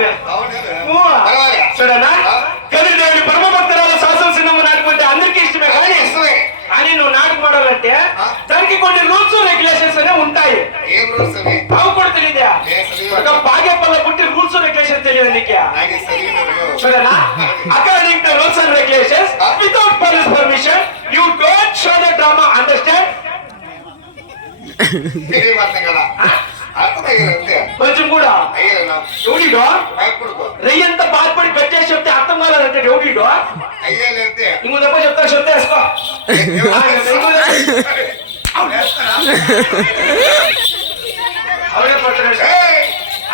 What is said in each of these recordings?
అవి సరేనా? కానీ దేవుడి పరమ భక్తురాలు శాసన సినిమా నాటుకుంటే అందరికీ ఇష్టమే. కానీ నువ్వు నాటకం ఆడాలంటే దానికి కొన్ని రూల్స్ రెగ్యులేషన్స్ అనే ఉంటాయి. అవి కూడా తెలియదా? ఒక బాగేపల్ల పుట్టి రూల్స్ రెగ్యులేషన్స్ తెలియదు నీకే? సరేనా? According to rules and regulations without police permission you don't show the drama. Understand? కొంచెం కూడా ఎవడిడో రెయ్యంతా బాధపడి కట్ చేసి చెప్తే అర్థం కాలేదంటే ఎవడిడో ఇంకో తప్ప చెప్తా చెప్తే వేసుకో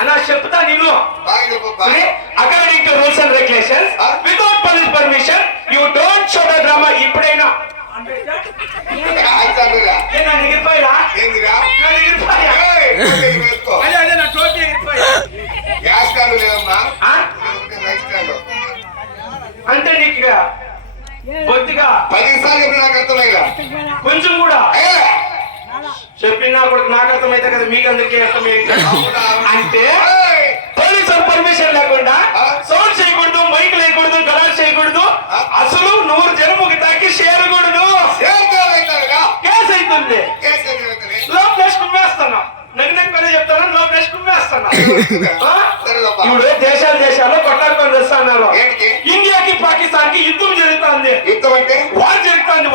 అన్నా చెప్తా నేను. According to rules and regulations without police permission you don't show the drama. ఇప్పుడైనా అంటే నీకు కొద్దిగా 10 సార్లు నాకు అర్థమైనా కొంచెం కూడా చెప్పినా కూడా నాకు అర్థమైతే కదా మీకు అందరికీ అర్థమైతే. అంటే పోలీసు పర్మిషన్ లేకుండా సౌండ్ చేయకూడదు, మైక్ లేకూడదు, గలాట్ చేయకూడదు, అసలు 100 జనముకి తాకి చేరకూడదు. కేసు అవుతుంది. లోపల వేసుకుని నగ్నెక్కనే చెప్తాను, లోపల వేసుకుని వేస్తాను. ఇప్పుడు దేశాల్లో కొట్లాడుకొని తెస్తున్నారు. ఇండియాకి పాకిస్తాన్ కి యుద్ధం జరుగుతుంది. యుద్ధం అంటే వారు జరుగుతుంది.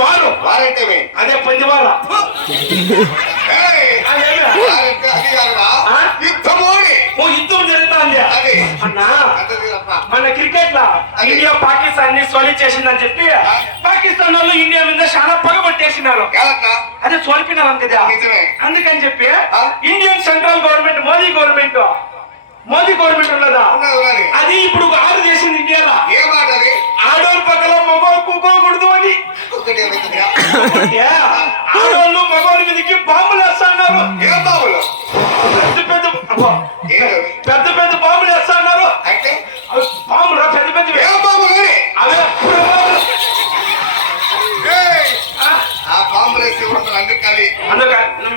వారంటే అదే పందివాళ్ళ యుద్ధం జరుగుతుంది అన్నా. మన క్రికెట్ లా ఇండియా పాకిస్తాన్ ని సోలి చేసిందని చెప్పి పాకిస్తాన్ వాళ్ళు ఇండియా మీద చాలా పగబట్టేసినారు. అదే సోల్పినారు కదా. అందుకని చెప్పి Indian central government Modi government ఉన్నదా అది ఇప్పుడు ఆర్డర్ చేసింది ఇండియాలో. ఆడోళ్ళు పక్కన మొబైల్ కూకోకూడదు అని. ఆడోళ్ళు మొబైల్ మీదకి బాంబులు వేస్తున్నారు. పెద్ద పెద్ద బాంబులు వేస్తున్నారు. బాంబులు పెద్ద పెద్ద అవే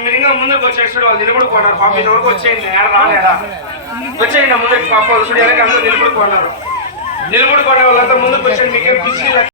మీరు ఇంకా ముందుకు వచ్చేసి వాళ్ళు నిలబడుకున్నారు. పాప ఇంతవరకు వచ్చేయండి, రాలేదా వచ్చేయండి ముందుకు పాప చూడడానికి అందరూ నిలబడుకున్నారు. నిలబడుకునే వాళ్ళంతా ముందుకు వచ్చేయండి. మీకేం పిచ్చి